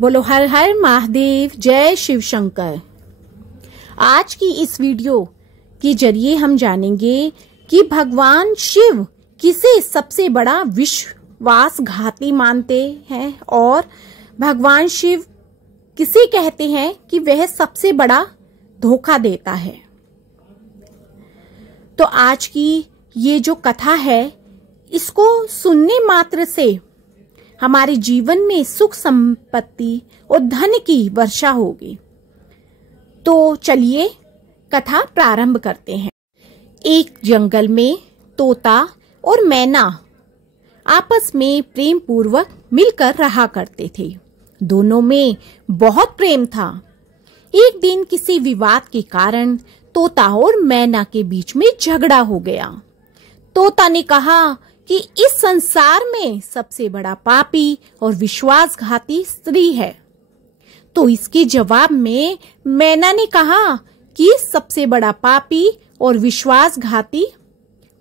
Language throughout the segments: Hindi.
बोलो हर हर महादेव, जय शिव शंकर। आज की इस वीडियो के जरिए हम जानेंगे कि भगवान शिव किसे सबसे बड़ा विश्वासघाती मानते हैं और भगवान शिव किसे कहते हैं कि वह सबसे बड़ा धोखा देता है। तो आज की ये जो कथा है, इसको सुनने मात्र से हमारे जीवन में सुख संपत्ति और धन की वर्षा होगी। तो चलिए कथा प्रारंभ करते हैं। एक जंगल में तोता और मैना आपस में प्रेम पूर्वक मिलकर रहा करते थे। दोनों में बहुत प्रेम था। एक दिन किसी विवाद के कारण तोता और मैना के बीच में झगड़ा हो गया। तोता ने कहा कि इस संसार में सबसे बड़ा पापी और विश्वासघाती स्त्री है। तो इसके जवाब में मैना ने कहा कि सबसे बड़ा पापी और विश्वासघाती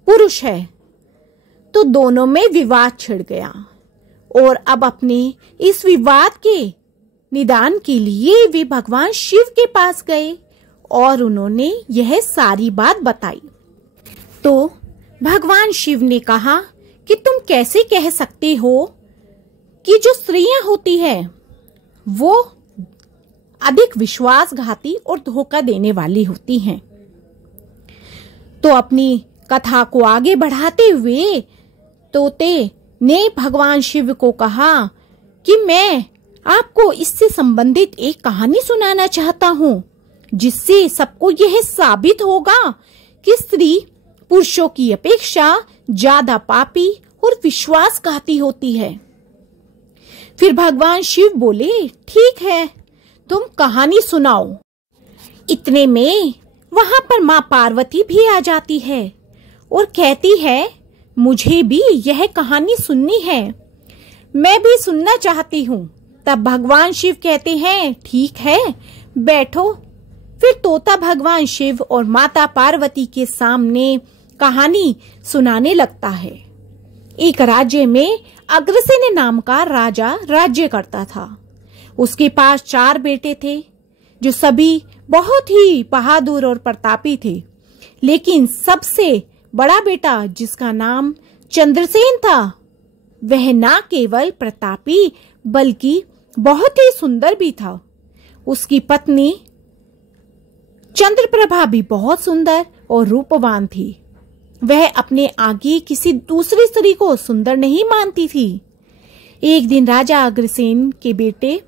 पुरुष है। तो दोनों में विवाद छिड़ गया और अब अपने इस विवाद के निदान के लिए वे भगवान शिव के पास गए और उन्होंने यह सारी बात बताई। तो भगवान शिव ने कहा कि तुम कैसे कह सकते हो कि जो स्त्रियां होती हैं वो अधिक विश्वासघाती और धोखा देने वाली होती हैं। तो अपनी कथा को आगे बढ़ाते हुए तोते ने भगवान शिव को कहा कि मैं आपको इससे संबंधित एक कहानी सुनाना चाहता हूं, जिससे सबको यह साबित होगा कि स्त्री पुरुषों की अपेक्षा ज्यादा पापी और विश्वासघाती होती है। फिर भगवान शिव बोले, ठीक है, तुम कहानी सुनाओ। इतने में वहां पर माँ पार्वती भी आ जाती है और कहती है, मुझे भी यह कहानी सुननी है, मैं भी सुनना चाहती हूँ। तब भगवान शिव कहते हैं, ठीक है, बैठो। फिर तोता भगवान शिव और माता पार्वती के सामने कहानी सुनाने लगता है। एक राज्य में अग्रसेन नाम का राजा राज्य करता था। उसके पास 4 बेटे थे, जो सभी बहुत ही बहादुर और प्रतापी थे। लेकिन सबसे बड़ा बेटा, जिसका नाम चंद्रसेन था, वह ना केवल प्रतापी बल्कि बहुत ही सुंदर भी था। उसकी पत्नी चंद्रप्रभा भी बहुत सुंदर और रूपवान थी। वह अपने आगे किसी दूसरी स्त्री को सुंदर नहीं मानती थी। एक दिन राजा अग्रसेन के बेटे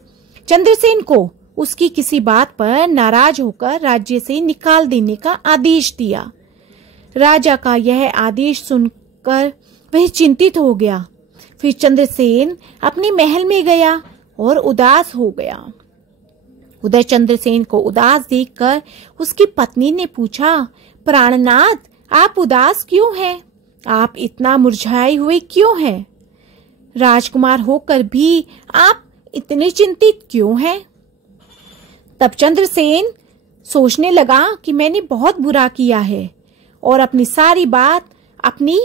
चंद्रसेन को उसकी किसी बात पर नाराज होकर राज्य से निकाल देने का आदेश दिया। राजा का यह आदेश सुनकर वह चिंतित हो गया। फिर चंद्रसेन अपने महल में गया और उदास हो गया। उधर चंद्रसेन को उदास देखकर उसकी पत्नी ने पूछा, प्राणनाथ, आप उदास क्यों हैं? आप इतना मुरझाए हुए क्यों हैं? राजकुमार होकर भी आप इतने चिंतित क्यों हैं? तब चंद्रसेन सोचने लगा कि मैंने बहुत बुरा किया है और अपनी सारी बात अपनी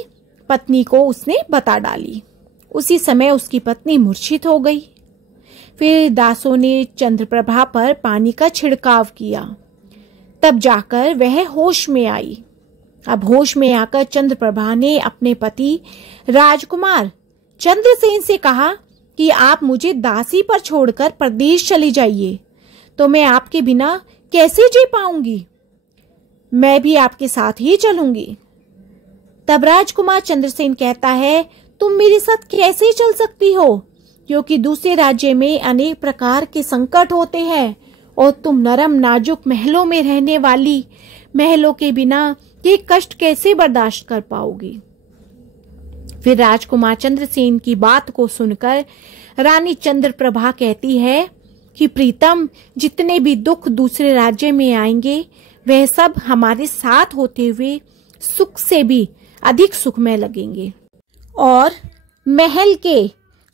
पत्नी को उसने बता डाली। उसी समय उसकी पत्नी मूर्छित हो गई। फिर दासों ने चंद्रप्रभा पर पानी का छिड़काव किया। तब जाकर वह होश में आई। अब होश में आकर चंद्रप्रभा ने अपने पति राजकुमार चंद्रसेन से कहा कि आप मुझे दासी पर छोड़कर प्रदेश चले जाइए, तो मैं आपके बिना कैसे जी पाऊंगी? मैं भी आपके साथ ही चलूंगी। तब राजकुमार चंद्रसेन कहता है, तुम मेरे साथ कैसे चल सकती हो, क्योंकि दूसरे राज्य में अनेक प्रकार के संकट होते हैं और तुम नरम नाजुक महलों में रहने वाली, महलों के बिना ये कष्ट कैसे बर्दाश्त कर पाओगी? फिर राजकुमार चंद्रसेन की बात को सुनकर रानी चंद्रप्रभा कहती है कि प्रीतम, जितने भी दुख दूसरे राज्य में आएंगे वह सब हमारे साथ होते हुए सुख से भी अधिक सुखमय लगेंगे और महल के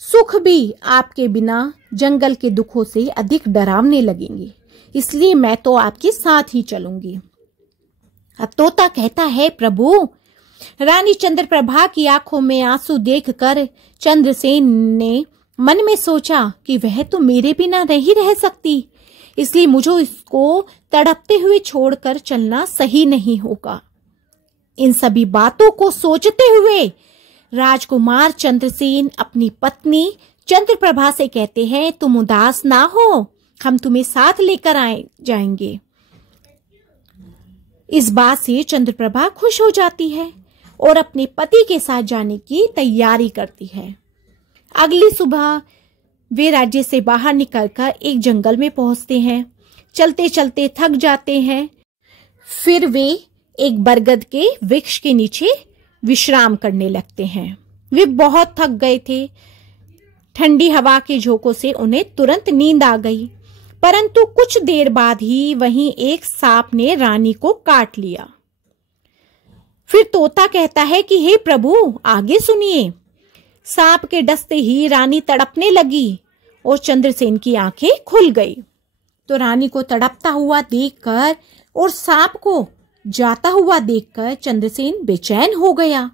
सुख भी आपके बिना जंगल के दुखों से अधिक डरावने लगेंगे। इसलिए मैं तो आपके साथ ही चलूंगी। अब तोता कहता है, प्रभु, रानी चंद्रप्रभा की आंखों में आंसू देखकर चंद्रसेन ने मन में सोचा कि वह तो मेरे बिना नहीं रह सकती, इसलिए मुझे इसको तड़पते हुए छोड़कर चलना सही नहीं होगा। इन सभी बातों को सोचते हुए राजकुमार चंद्रसेन अपनी पत्नी चंद्रप्रभा से कहते हैं, तुम उदास ना हो, हम तुम्हें साथ लेकर जाएंगे। इस बात से चंद्रप्रभा खुश हो जाती है और अपने पति के साथ जाने की तैयारी करती है। अगली सुबह वे राज्य से बाहर निकलकर एक जंगल में पहुंचते हैं। चलते चलते थक जाते हैं। फिर वे एक बरगद के वृक्ष के नीचे विश्राम करने लगते हैं। वे बहुत थक गए थे। ठंडी हवा के झोंकों से उन्हें तुरंत नींद आ गई, परंतु कुछ देर बाद ही वहीं एक सांप ने रानी को काट लिया। फिर तोता कहता है कि हे प्रभु, आगे सुनिए। सांप के डसते ही रानी तड़पने लगी और चंद्रसेन की आंखें खुल गई। तो रानी को तड़पता हुआ देखकर और सांप को जाता हुआ देखकर चंद्रसेन बेचैन हो गया।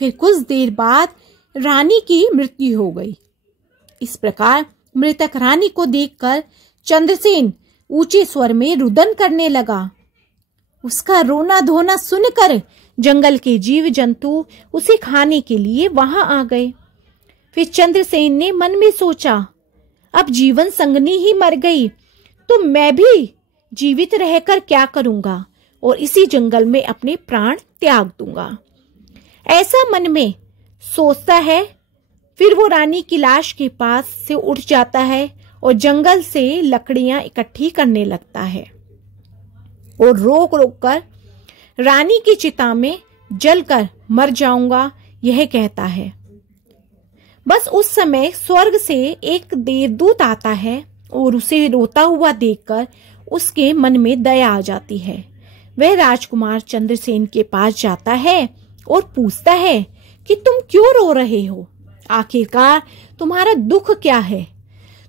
फिर कुछ देर बाद रानी की मृत्यु हो गई। इस प्रकार मृतक रानी को देखकर चंद्रसेन ऊंचे स्वर में रुदन करने लगा। उसका रोना धोना सुनकर जंगल के जीव जंतु उसे खाने के लिए वहां आ गए। फिर चंद्रसेन ने मन में सोचा, अब जीवन संगनी ही मर गई तो मैं भी जीवित रहकर क्या करूंगा और इसी जंगल में अपने प्राण त्याग दूंगा। ऐसा मन में सोचता है। फिर वो रानी की लाश के पास से उठ जाता है और जंगल से लकड़ियां इकट्ठी करने लगता है और रोक रोक कर रानी की चिता में जलकर मर जाऊंगा, यह कहता है। बस उस समय स्वर्ग से एक देवदूत आता है और उसे रोता हुआ देखकर उसके मन में दया आ जाती है। वह राजकुमार चंद्रसेन के पास जाता है और पूछता है कि तुम क्यों रो रहे हो, आखिरकार तुम्हारा दुख क्या है।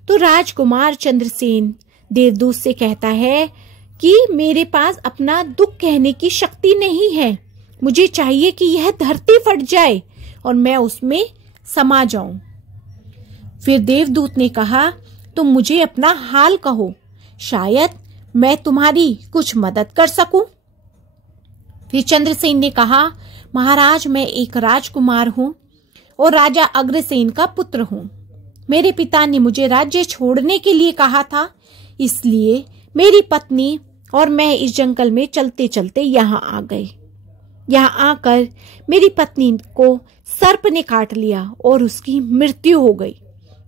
तो राजकुमार चंद्रसेन देवदूत से कहता है कि मेरे पास अपना दुख कहने की शक्ति नहीं है। मुझे चाहिए कि यह धरती फट जाए और मैं उसमें समा जाऊं। फिर देवदूत ने कहा, तुम मुझे अपना हाल कहो, शायद मैं तुम्हारी कुछ मदद कर सकूं। फिर चंद्रसेन ने कहा, महाराज, मैं एक राजकुमार हूं और राजा अग्रसेन का पुत्र हूं। मेरे पिता ने मुझे राज्य छोड़ने के लिए कहा था, इसलिए मेरी पत्नी और मैं इस जंगल में चलते चलते यहाँ आ गए। यहाँ आकर मेरी पत्नी को सर्प ने काट लिया और उसकी मृत्यु हो गई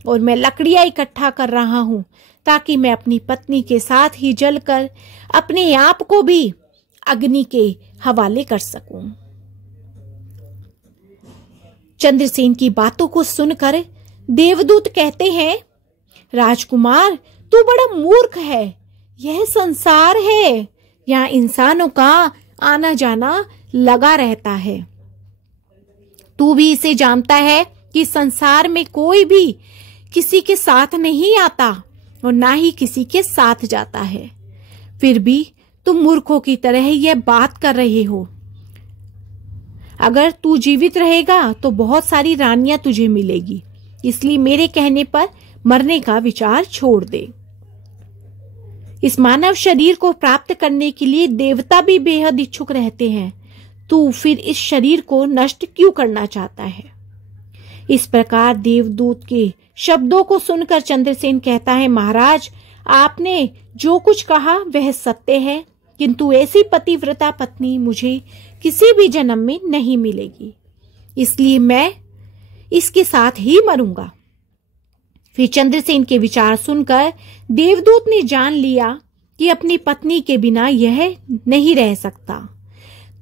और मैं लकड़ियां इकट्ठा कर रहा हूँ ताकि मैं अपनी पत्नी के साथ ही जलकर अपने आप को भी अग्नि के हवाले कर सकूं। चंद्रसेन की बातों को सुनकर देवदूत कहते हैं, राजकुमार, तू बड़ा मूर्ख है। यह संसार है, यहाँ इंसानों का आना जाना लगा रहता है। तू भी इसे जानता है कि संसार में कोई भी किसी के साथ नहीं आता और ना ही किसी के साथ जाता है। फिर भी तुम मूर्खों की तरह यह बात कर रहे हो। अगर तू जीवित रहेगा तो बहुत सारी रानियां तुझे मिलेगी, इसलिए मेरे कहने पर मरने का विचार छोड़ दे। इस मानव शरीर को प्राप्त करने के लिए देवता भी बेहद इच्छुक रहते हैं। तू फिर इस शरीर को नष्ट क्यों करना चाहता है? इस प्रकार देवदूत के शब्दों को सुनकर चंद्रसेन कहता है, महाराज, आपने जो कुछ कहा वह सत्य है, किंतु ऐसी पतिव्रता पत्नी मुझे किसी भी जन्म में नहीं मिलेगी, इसलिए मैं इसके साथ ही मरूंगा। फिर चंद्रसेन के विचार सुनकर देवदूत ने जान लिया कि अपनी पत्नी के बिना यह नहीं रह सकता।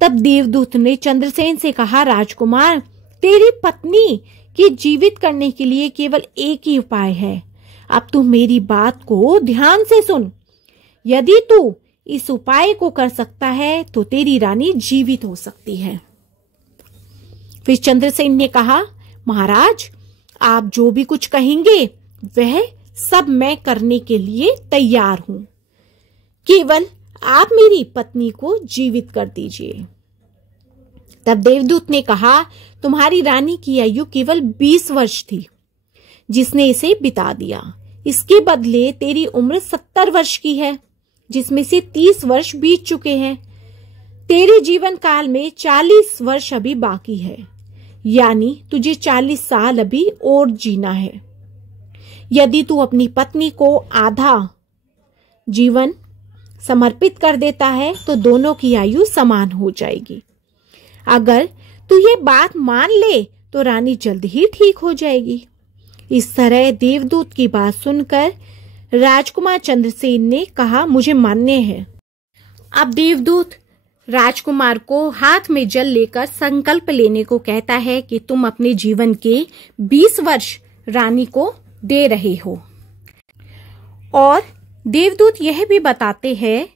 तब देवदूत ने चंद्रसेन से कहा, राजकुमार, तेरी पत्नी की जीवित करने के लिए केवल एक ही उपाय है। अब तू मेरी बात को ध्यान से सुन। यदि तू इस उपाय को कर सकता है तो तेरी रानी जीवित हो सकती है। फिर चंद्रसेन ने कहा, महाराज, आप जो भी कुछ कहेंगे वह सब मैं करने के लिए तैयार हूं। केवल आप मेरी पत्नी को जीवित कर दीजिए। तब देवदूत ने कहा, तुम्हारी रानी की आयु केवल 20 वर्ष थी। जिसने इसे बिता दिया। इसके बदले तेरी उम्र 70 वर्ष की है, जिसमें से 30 वर्ष बीत चुके हैं। तेरे जीवन काल में 40 वर्ष अभी बाकी है, यानी तुझे 40 साल अभी और जीना है। यदि तू अपनी पत्नी को आधा जीवन समर्पित कर देता है तो दोनों की आयु समान हो जाएगी। अगर तू ये बात मान ले तो रानी जल्द ही ठीक हो जाएगी। इस तरह देवदूत की बात सुनकर राजकुमार चंद्रसेन ने कहा, मुझे मान्य है। अब देवदूत राजकुमार को हाथ में जल लेकर संकल्प लेने को कहता है कि तुम अपने जीवन के 20 वर्ष रानी को दे रहे हो। और देवदूत यह भी बताते हैं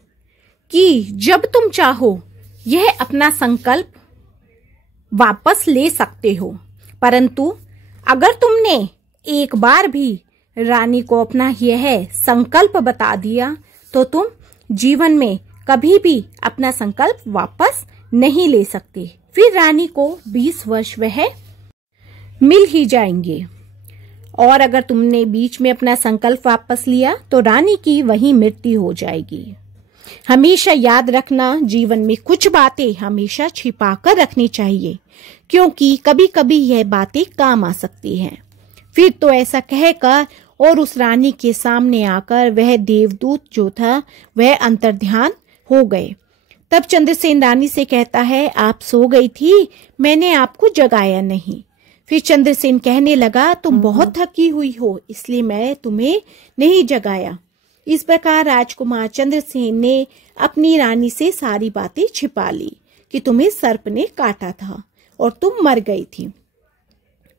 कि जब तुम चाहो यह अपना संकल्प वापस ले सकते हो, परंतु अगर तुमने एक बार भी रानी को अपना यह संकल्प बता दिया तो तुम जीवन में कभी भी अपना संकल्प वापस नहीं ले सकते। फिर रानी को 20 वर्ष वह मिल ही जाएंगे, और अगर तुमने बीच में अपना संकल्प वापस लिया तो रानी की वही मृत्यु हो जाएगी। हमेशा याद रखना, जीवन में कुछ बातें हमेशा छिपा कर रखनी चाहिए, क्योंकि कभी कभी यह बातें काम आ सकती हैं। फिर तो ऐसा कहकर और उस रानी के सामने आकर वह देवदूत जो था वह अंतर्ध्यान हो गए। तब चंद्रसेन रानी से कहता है, आप सो गई थी, मैंने आपको जगाया नहीं। फिर चंद्रसेन कहने लगा, तुम बहुत थकी हुई हो, इसलिए मैं तुम्हें नहीं जगाया। इस प्रकार राजकुमार चंद्रसेन ने अपनी रानी से सारी बातें छिपा ली कि तुम्हें सर्प ने काटा था और तुम मर गई थी,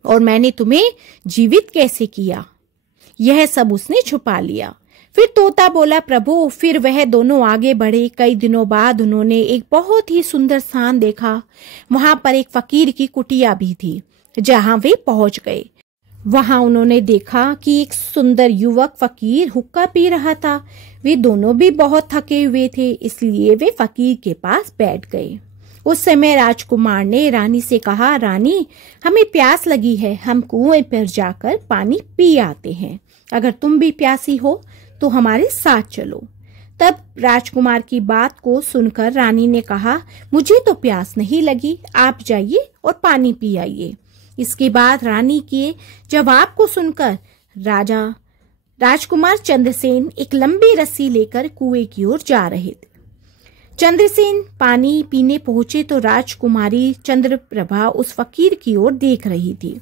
और मैंने तुम्हें जीवित कैसे किया, यह सब उसने छुपा लिया। फिर तोता बोला, प्रभु। फिर वह दोनों आगे बढ़े। कई दिनों बाद उन्होंने एक बहुत ही सुंदर स्थान देखा। वहां पर एक फकीर की कुटिया भी थी। जहां वे पहुंच गए, वहां उन्होंने देखा कि एक सुंदर युवक फकीर हुक्का पी रहा था। वे दोनों भी बहुत थके हुए थे, इसलिए वे फकीर के पास बैठ गए। उस समय राजकुमार ने रानी से कहा, रानी, हमें प्यास लगी है, हम कुएं पर जाकर पानी पी आते हैं। अगर तुम भी प्यासी हो तो हमारे साथ चलो। तब राजकुमार की बात को सुनकर रानी ने कहा, मुझे तो प्यास नहीं लगी, आप जाइए और पानी पी आइए। इसके बाद रानी के जवाब को सुनकर राजकुमार चंद्रसेन एक लंबी रस्सी लेकर कुएं की ओर जा रहे थे। चंद्रसेन पानी पीने पहुंचे तो राजकुमारी चंद्रप्रभा उस फकीर की ओर देख रही थी।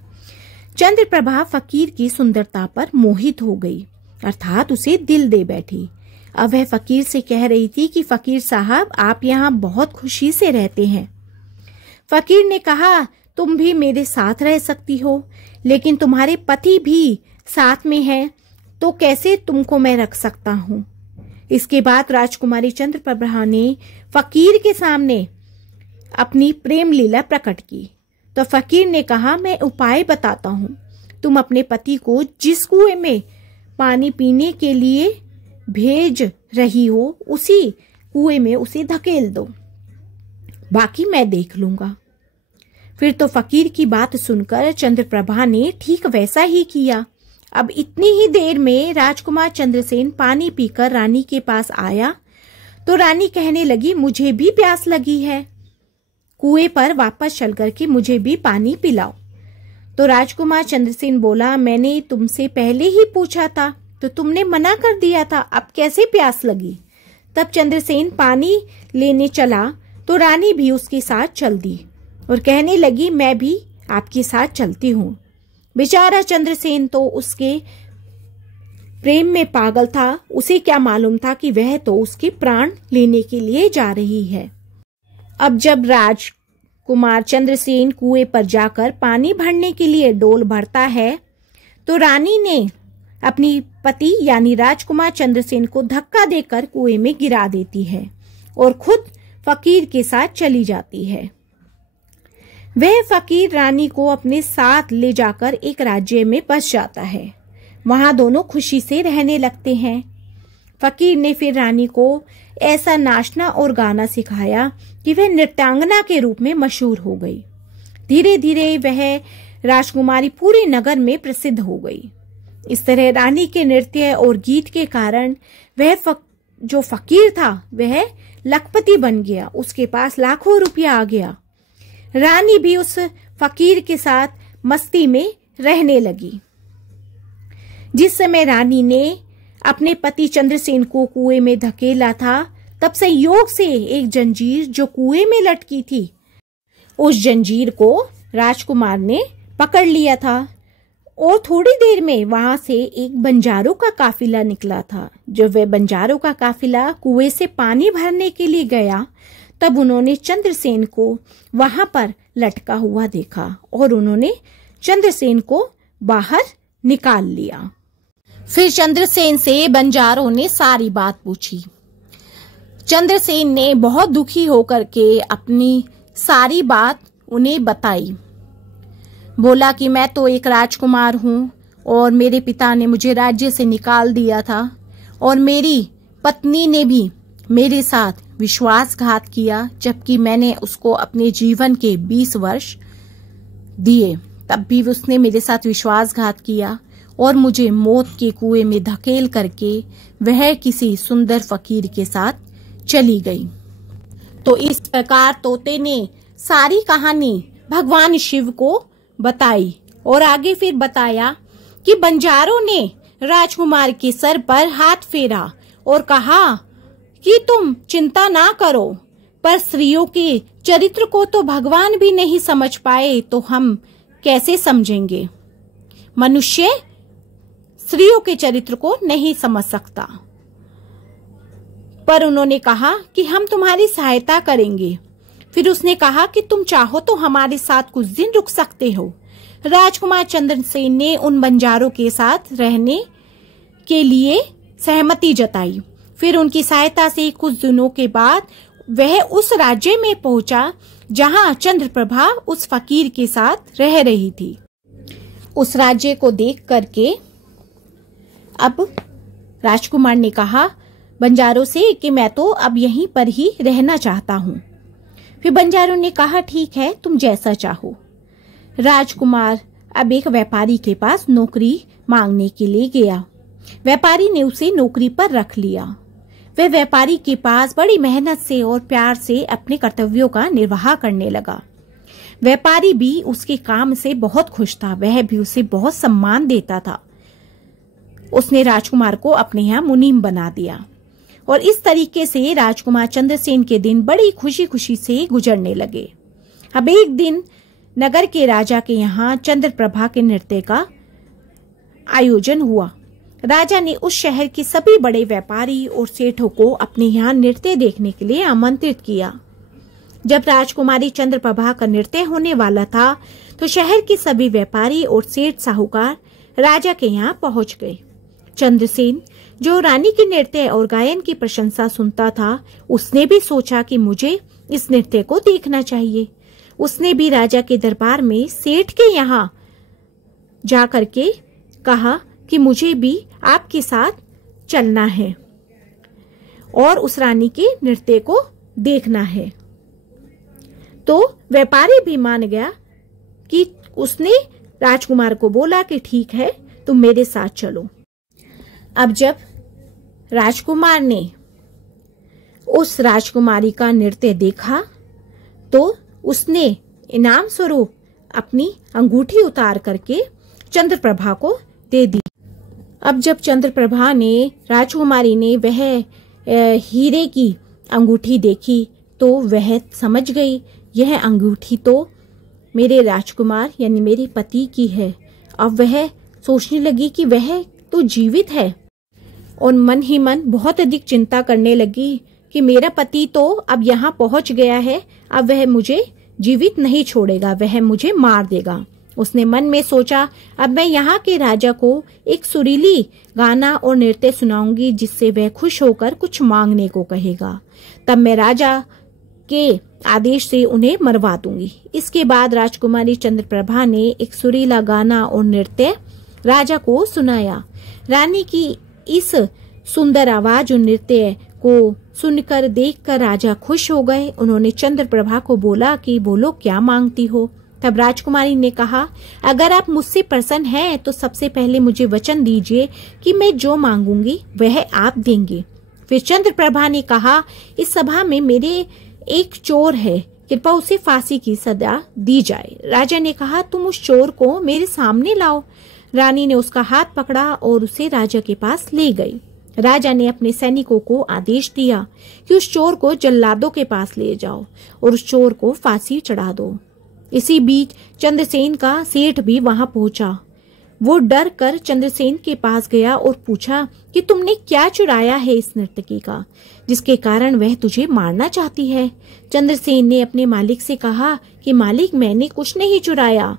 चंद्रप्रभा फकीर की सुंदरता पर मोहित हो गई, अर्थात उसे दिल दे बैठी। अब वह फकीर से कह रही थी कि फकीर साहब, आप यहाँ बहुत खुशी से रहते हैं। फकीर ने कहा, तुम भी मेरे साथ रह सकती हो, लेकिन तुम्हारे पति भी साथ में हैं, तो कैसे तुमको मैं रख सकता हूँ। इसके बाद राजकुमारी चंद्रप्रभा ने फकीर के सामने अपनी प्रेम लीला प्रकट की। तो फकीर ने कहा, मैं उपाय बताता हूँ, तुम अपने पति को जिस कुएं में पानी पीने के लिए भेज रही हो उसी कुएं में उसे धकेल दो, बाकी मैं देख लूंगा। फिर तो फकीर की बात सुनकर चंद्रप्रभा ने ठीक वैसा ही किया। अब इतनी ही देर में राजकुमार चंद्रसेन पानी पीकर रानी के पास आया तो रानी कहने लगी, मुझे भी प्यास लगी है, कुएं पर वापस चल करके मुझे भी पानी पिलाओ। तो राजकुमार चंद्रसेन बोला, मैंने तुमसे पहले ही पूछा था तो तुमने मना कर दिया था, अब कैसे प्यास लगी। तब चंद्रसेन पानी लेने चला तो रानी भी उसके साथ चल दी और कहने लगी, मैं भी आपके साथ चलती हूँ। बेचारा चंद्रसेन तो उसके प्रेम में पागल था, उसे क्या मालूम था कि वह तो उसके प्राण लेने के लिए जा रही है। अब जब राजकुमार चंद्रसेन कुएं पर जाकर पानी भरने के लिए डोल भरता है तो रानी ने अपनी पति यानी राजकुमार चंद्रसेन को धक्का देकर कुएं में गिरा देती है और खुद फकीर के साथ चली जाती है। वह फकीर रानी को अपने साथ ले जाकर एक राज्य में बस जाता है। वहां दोनों खुशी से रहने लगते हैं। फकीर ने फिर रानी को ऐसा नाचना और गाना सिखाया कि वह नृत्यांगना के रूप में मशहूर हो गई। धीरे धीरे वह राजकुमारी पूरे नगर में प्रसिद्ध हो गई। इस तरह रानी के नृत्य और गीत के कारण वह जो फकीर था वह लखपति बन गया। उसके पास लाखों रुपया आ गया। रानी भी उस फकीर के साथ मस्ती में रहने लगी। जिस समय रानी ने अपने पति चंद्रसेन को कुएं में धकेला था, तब संयोग से एक जंजीर जो कुएं में लटकी थी, उस जंजीर को राजकुमार ने पकड़ लिया था और थोड़ी देर में वहां से एक बंजारों का काफिला निकला था। जब वह बंजारों का काफिला कुएं से पानी भरने के लिए गया, तब उन्होंने चंद्रसेन को वहां पर लटका हुआ देखा और उन्होंने चंद्रसेन को बाहर निकाल लिया। फिर चंद्रसेन से बंजारों ने सारी बात पूछी। चंद्रसेन ने बहुत दुखी होकर के अपनी सारी बात उन्हें बताई। बोला कि मैं तो एक राजकुमार हूँ और मेरे पिता ने मुझे राज्य से निकाल दिया था और मेरी पत्नी ने भी मेरे साथ विश्वासघात किया, जबकि मैंने उसको अपने जीवन के 20 वर्ष दिए, तब भी उसने मेरे साथ विश्वासघात किया और मुझे मौत के कुएं में धकेल करके वह किसी सुंदर फकीर के साथ चली गई। तो इस प्रकार तोते ने सारी कहानी भगवान शिव को बताई और आगे फिर बताया कि बंजारों ने राजकुमार के सर पर हाथ फेरा और कहा कि तुम चिंता ना करो, पर स्त्रियों के चरित्र को तो भगवान भी नहीं समझ पाए तो हम कैसे समझेंगे। मनुष्य स्त्रियों के चरित्र को नहीं समझ सकता। पर उन्होंने कहा कि हम तुम्हारी सहायता करेंगे। फिर उसने कहा कि तुम चाहो तो हमारे साथ कुछ दिन रुक सकते हो। राजकुमार चंद्रसेन ने उन बंजारों के साथ रहने के लिए सहमति जताई। फिर उनकी सहायता से कुछ दिनों के बाद वह उस राज्य में पहुंचा जहां चंद्रप्रभा उस फकीर के साथ रह रही थी। उस राज्य को देख करके अब राजकुमार ने कहा बंजारों से कि मैं तो अब यहीं पर ही रहना चाहता हूँ। फिर बंजारों ने कहा ठीक है, तुम जैसा चाहो। राजकुमार अब एक व्यापारी के पास नौकरी मांगने के लिए गया। व्यापारी ने उसे नौकरी पर रख लिया। वह व्यापारी के पास बड़ी मेहनत से और प्यार से अपने कर्तव्यों का निर्वाह करने लगा। व्यापारी भी उसके काम से बहुत खुश था। वह भी उसे बहुत सम्मान देता था। उसने राजकुमार को अपने यहाँ मुनीम बना दिया और इस तरीके से राजकुमार चंद्रसेन के दिन बड़ी खुशी खुशी से गुजरने लगे। अब एक दिन नगर के राजा के यहाँ चंद्रप्रभा के नृत्य का आयोजन हुआ। राजा ने उस शहर के सभी बड़े व्यापारी और सेठों को अपने यहाँ नृत्य देखने के लिए आमंत्रित किया। जब राजकुमारी चंद्रप्रभा का नृत्य होने वाला था तो शहर के सभी व्यापारी और सेठ साहूकार राजा के यहाँ पहुंच गए। चंद्रसेन जो रानी के नृत्य और गायन की प्रशंसा सुनता था, उसने भी सोचा कि मुझे इस नृत्य को देखना चाहिए। उसने भी राजा के दरबार में सेठ के यहाँ जा करके कहा कि मुझे भी आपके साथ चलना है और उस रानी के नृत्य को देखना है। तो व्यापारी भी मान गया कि उसने राजकुमार को बोला कि ठीक है, तुम मेरे साथ चलो। अब जब राजकुमार ने उस राजकुमारी का नृत्य देखा तो उसने इनाम स्वरूप अपनी अंगूठी उतार करके चंद्रप्रभा को दे दी। अब जब चंद्रप्रभा ने राजकुमारी ने वह हीरे की अंगूठी देखी तो वह समझ गई यह अंगूठी तो मेरे राजकुमार यानी मेरे पति की है। अब वह सोचने लगी कि वह तो जीवित है और मन ही मन बहुत अधिक चिंता करने लगी कि मेरा पति तो अब यहाँ पहुंच गया है, अब वह मुझे जीवित नहीं छोड़ेगा, वह मुझे मार देगा। उसने मन में सोचा अब मैं यहाँ के राजा को एक सुरीली गाना और नृत्य सुनाऊंगी जिससे वह खुश होकर कुछ मांगने को कहेगा, तब मैं राजा के आदेश से उन्हें मरवा दूंगी। इसके बाद राजकुमारी चंद्रप्रभा ने एक सुरीला गाना और नृत्य राजा को सुनाया। रानी की इस सुंदर आवाज और नृत्य को सुनकर देखकर राजा खुश हो गए। उन्होंने चंद्रप्रभा को बोला कि बोलो क्या मांगती हो। तब राजकुमारी ने कहा, अगर आप मुझसे प्रसन्न हैं तो सबसे पहले मुझे वचन दीजिए कि मैं जो मांगूंगी वह आप देंगे। फिर चंद्रप्रभा ने कहा, इस सभा में मेरे एक चोर है, कृपया उसे फांसी की सजा दी जाए। राजा ने कहा, तुम उस चोर को मेरे सामने लाओ। रानी ने उसका हाथ पकड़ा और उसे राजा के पास ले गई। राजा ने अपने सैनिकों को आदेश दिया कि उस चोर को जल्लादों के पास ले जाओ और उस चोर को फांसी चढ़ा दो। इसी बीच चंद्रसेन का सेठ भी वहां पहुंचा। वो डर कर चंद्रसेन के पास गया और पूछा कि तुमने क्या चुराया है इस नर्तकी का, जिसके कारण वह तुझे मारना चाहती है। चंद्रसेन ने अपने मालिक से कहा कि मालिक, मैंने कुछ नहीं चुराया,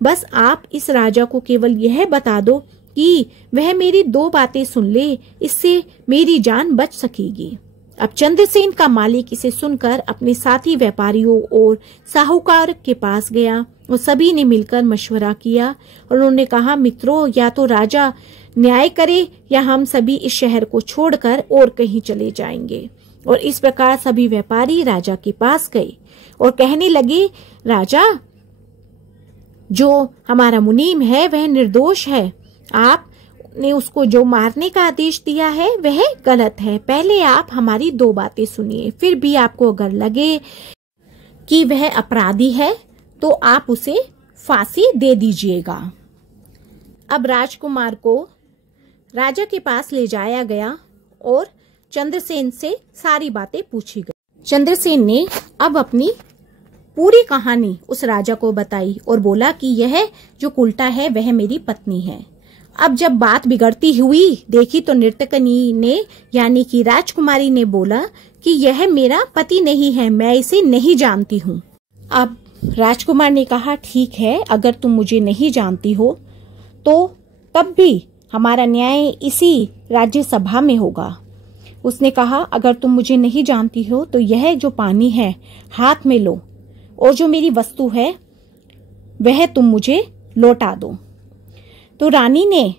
बस आप इस राजा को केवल यह बता दो कि वह मेरी 2 बातें सुन ले, इससे मेरी जान बच सकेगी। अब चंद्रसेन का मालिक इसे सुनकर अपने साथी व्यापारियों और साहूकार के पास गया और सभी ने मिलकर मशवरा किया और उन्होंने कहा, मित्रों, या तो राजा न्याय करे या हम सभी इस शहर को छोड़कर और कहीं चले जाएंगे। और इस प्रकार सभी व्यापारी राजा के पास गए और कहने लगे, राजा, जो हमारा मुनीम है वह निर्दोष है, आपने उसको जो मारने का आदेश दिया है वह गलत है। पहले आप हमारी 2 बातें सुनिए, फिर भी आपको अगर लगे कि वह अपराधी है तो आप उसे फांसी दे दीजिएगा। अब राजकुमार को राजा के पास ले जाया गया और चंद्रसेन से सारी बातें पूछी गई। चंद्रसेन ने अब अपनी पूरी कहानी उस राजा को बताई और बोला कि यह जो उल्टा है वह मेरी पत्नी है। अब जब बात बिगड़ती हुई देखी तो नर्तकनी ने यानी कि राजकुमारी ने बोला कि यह मेरा पति नहीं है, मैं इसे नहीं जानती हूँ। अब राजकुमार ने कहा, ठीक है, अगर तुम मुझे नहीं जानती हो तो तब भी हमारा न्याय इसी राज्यसभा में होगा। उसने कहा, अगर तुम मुझे नहीं जानती हो तो यह जो पानी है हाथ में लो और जो मेरी वस्तु है वह तुम मुझे लौटा दो। तो रानी ने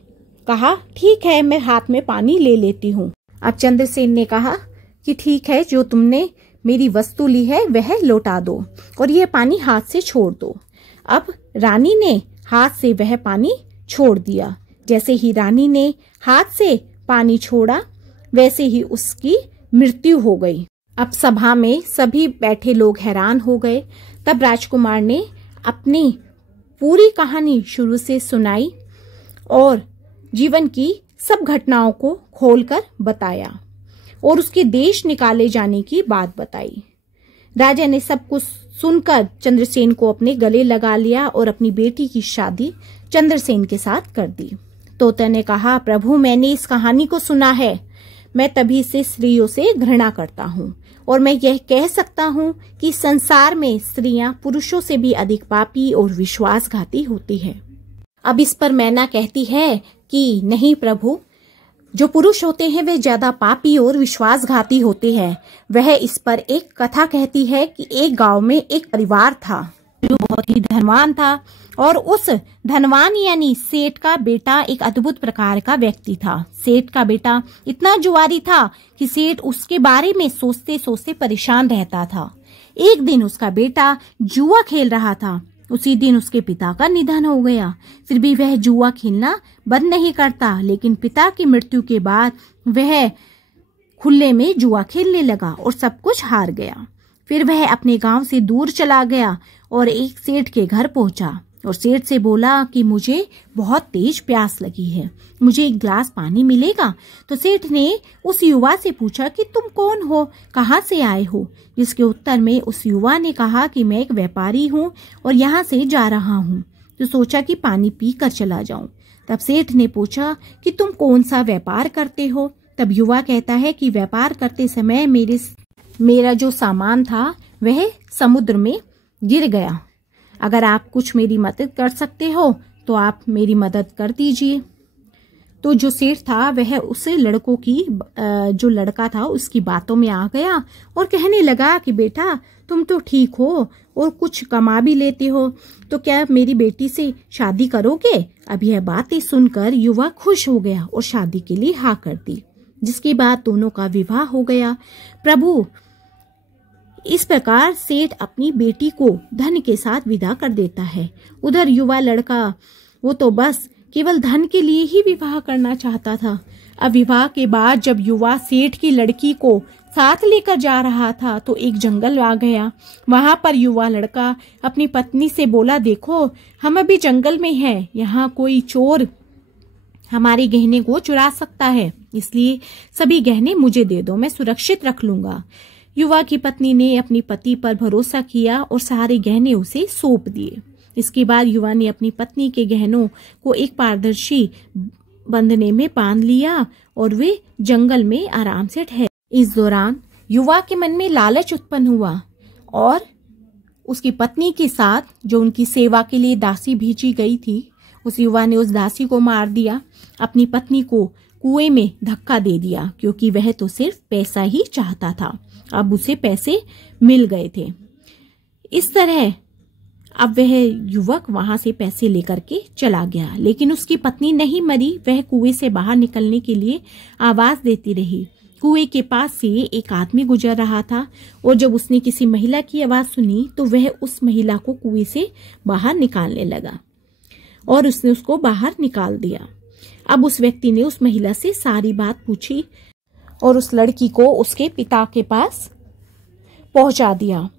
कहा, ठीक है, मैं हाथ में पानी ले लेती हूँ। अब चंद्रसेन ने कहा कि ठीक है, जो तुमने मेरी वस्तु ली है वह लौटा दो और यह पानी हाथ से छोड़ दो। अब रानी ने हाथ से वह पानी छोड़ दिया। जैसे ही रानी ने हाथ से पानी छोड़ा वैसे ही उसकी मृत्यु हो गई। अब सभा में सभी बैठे लोग हैरान हो गए। तब राजकुमार ने अपनी पूरी कहानी शुरू से सुनाई और जीवन की सब घटनाओं को खोलकर बताया और उसके देश निकाले जाने की बात बताई। राजा ने सब कुछ सुनकर चंद्रसेन को अपने गले लगा लिया और अपनी बेटी की शादी चंद्रसेन के साथ कर दी। तोता ने कहा, प्रभु, मैंने इस कहानी को सुना है, मैं तभी से स्त्रियों से घृणा करता हूँ और मैं यह कह सकता हूँ कि संसार में स्त्रियां पुरुषों से भी अधिक पापी और विश्वासघाती होती है। अब इस पर मैना कहती है कि नहीं प्रभु, जो पुरुष होते हैं वे ज्यादा पापी और विश्वासघाती होते हैं। वह इस पर एक कथा कहती है कि एक गांव में एक परिवार था जो बहुत ही धनवान था और उस धनवान यानी सेठ का बेटा एक अद्भुत प्रकार का व्यक्ति था। सेठ का बेटा इतना जुआरी था कि सेठ उसके बारे में सोचते सोचते परेशान रहता था। एक दिन उसका बेटा जुआ खेल रहा था। उसी दिन उसके पिता का निधन हो गया। फिर भी वह जुआ खेलना बंद नहीं करता, लेकिन पिता की मृत्यु के बाद वह खुले में जुआ खेलने लगा और सब कुछ हार गया। फिर वह अपने गांव से दूर चला गया और एक सेठ के घर पहुंचा और सेठ से बोला कि मुझे बहुत तेज प्यास लगी है, मुझे एक गिलास पानी मिलेगा। तो सेठ ने उस युवा से पूछा कि तुम कौन हो, कहाँ से आए हो? जिसके उत्तर में उस युवा ने कहा कि मैं एक व्यापारी हूँ और यहाँ से जा रहा हूँ, तो सोचा कि पानी पी कर चला जाऊं। तब सेठ ने पूछा कि तुम कौन सा व्यापार करते हो? तब युवा कहता है कि व्यापार करते समय मेरा जो सामान था वह समुद्र में गिर गया। अगर आप कुछ मेरी मदद कर सकते हो तो आप मेरी मदद कर दीजिए। तो जो सेठ था वह उसे लड़कों की जो लड़का था उसकी बातों में आ गया और कहने लगा कि बेटा, तुम तो ठीक हो और कुछ कमा भी लेते हो, तो क्या मेरी बेटी से शादी करोगे? अब यह बातें सुनकर युवा खुश हो गया और शादी के लिए हाँ कर दी, जिसके बाद दोनों का विवाह हो गया। प्रभु, इस प्रकार सेठ अपनी बेटी को धन के साथ विदा कर देता है। उधर युवा लड़का, वो तो बस केवल धन के लिए ही विवाह करना चाहता था। अब विवाह के बाद जब युवा सेठ की लड़की को साथ लेकर जा रहा था तो एक जंगल आ गया। वहां पर युवा लड़का अपनी पत्नी से बोला, देखो हम अभी जंगल में हैं, यहाँ कोई चोर हमारे गहने को चुरा सकता है, इसलिए सभी गहने मुझे दे दो, मैं सुरक्षित रख लूंगा। युवा की पत्नी ने अपनी पति पर भरोसा किया और सारे गहने उसे सौंप दिए। इसके बाद युवा ने अपनी पत्नी के गहनों को एक पारदर्शी बंधने में बांध लिया और वे जंगल में आराम से ठहरे। इस दौरान युवा के मन में लालच उत्पन्न हुआ और उसकी पत्नी के साथ जो उनकी सेवा के लिए दासी भेजी गई थी, उस युवा ने उस दासी को मार दिया। अपनी पत्नी को कुएं में धक्का दे दिया क्योंकि वह तो सिर्फ पैसा ही चाहता था। अब उसे पैसे मिल गए थे। इस तरह अब वह युवक वहां से पैसे लेकर के चला गया, लेकिन उसकी पत्नी नहीं मरी। वह कुएं से बाहर निकलने के लिए आवाज देती रही। कुएं के पास से एक आदमी गुजर रहा था और जब उसने किसी महिला की आवाज सुनी तो वह उस महिला को कुएं से बाहर निकालने लगा और उसने उसको बाहर निकाल दिया। अब उस व्यक्ति ने उस महिला से सारी बात पूछी और उस लड़की को उसके पिता के पास पहुंचा दिया।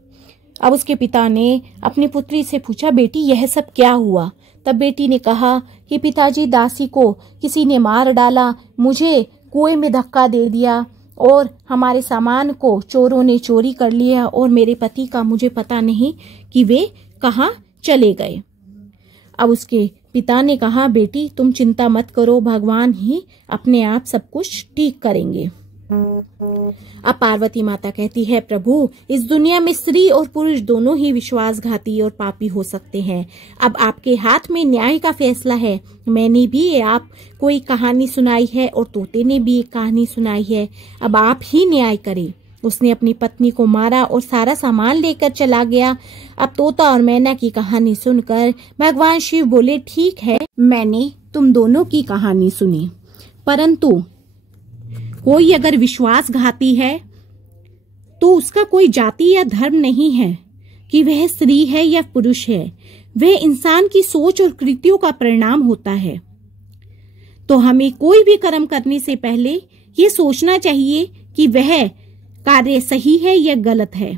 अब उसके पिता ने अपनी पुत्री से पूछा, बेटी यह सब क्या हुआ? तब बेटी ने कहा कि पिताजी, दासी को किसी ने मार डाला, मुझे कुएं में धक्का दे दिया और हमारे सामान को चोरों ने चोरी कर लिया और मेरे पति का मुझे पता नहीं कि वे कहाँ चले गए। अब उसके पिता ने कहा, बेटी तुम चिंता मत करो, भगवान ही अपने आप सब कुछ ठीक करेंगे। अब पार्वती माता कहती है, प्रभु इस दुनिया में स्त्री और पुरुष दोनों ही विश्वासघाती और पापी हो सकते हैं। अब आपके हाथ में न्याय का फैसला है। मैंने भी आप कोई कहानी सुनाई है और तोते ने भी एक कहानी सुनाई है। अब आप ही न्याय करें। उसने अपनी पत्नी को मारा और सारा सामान लेकर चला गया। अब तोता और मैना की कहानी सुनकर भगवान शिव बोले, ठीक है, मैंने तुम दोनों की कहानी सुनी, परंतु कोई अगर विश्वासघाती है तो उसका कोई जाति या धर्म नहीं है कि वह स्त्री है या पुरुष है। वह इंसान की सोच और कृत्यों का परिणाम होता है। तो हमें कोई भी कर्म करने से पहले ये सोचना चाहिए कि वह कार्य सही है या गलत है।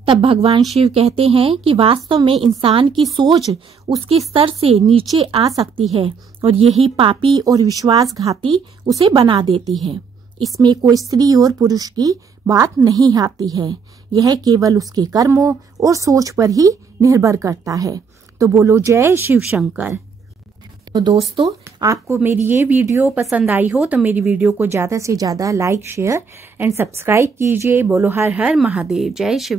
तब भगवान शिव कहते हैं कि वास्तव में इंसान की सोच उसके स्तर से नीचे आ सकती है और यही पापी और विश्वासघाती उसे बना देती है। इसमें कोई स्त्री और पुरुष की बात नहीं आती है। यह केवल उसके कर्मों और सोच पर ही निर्भर करता है। तो बोलो जय शिव शंकर। तो दोस्तों, आपको मेरी ये वीडियो पसंद आई हो तो मेरी वीडियो को ज्यादा से ज्यादा लाइक, शेयर एंड सब्सक्राइब कीजिए। बोलो हर हर महादेव, जय शिव।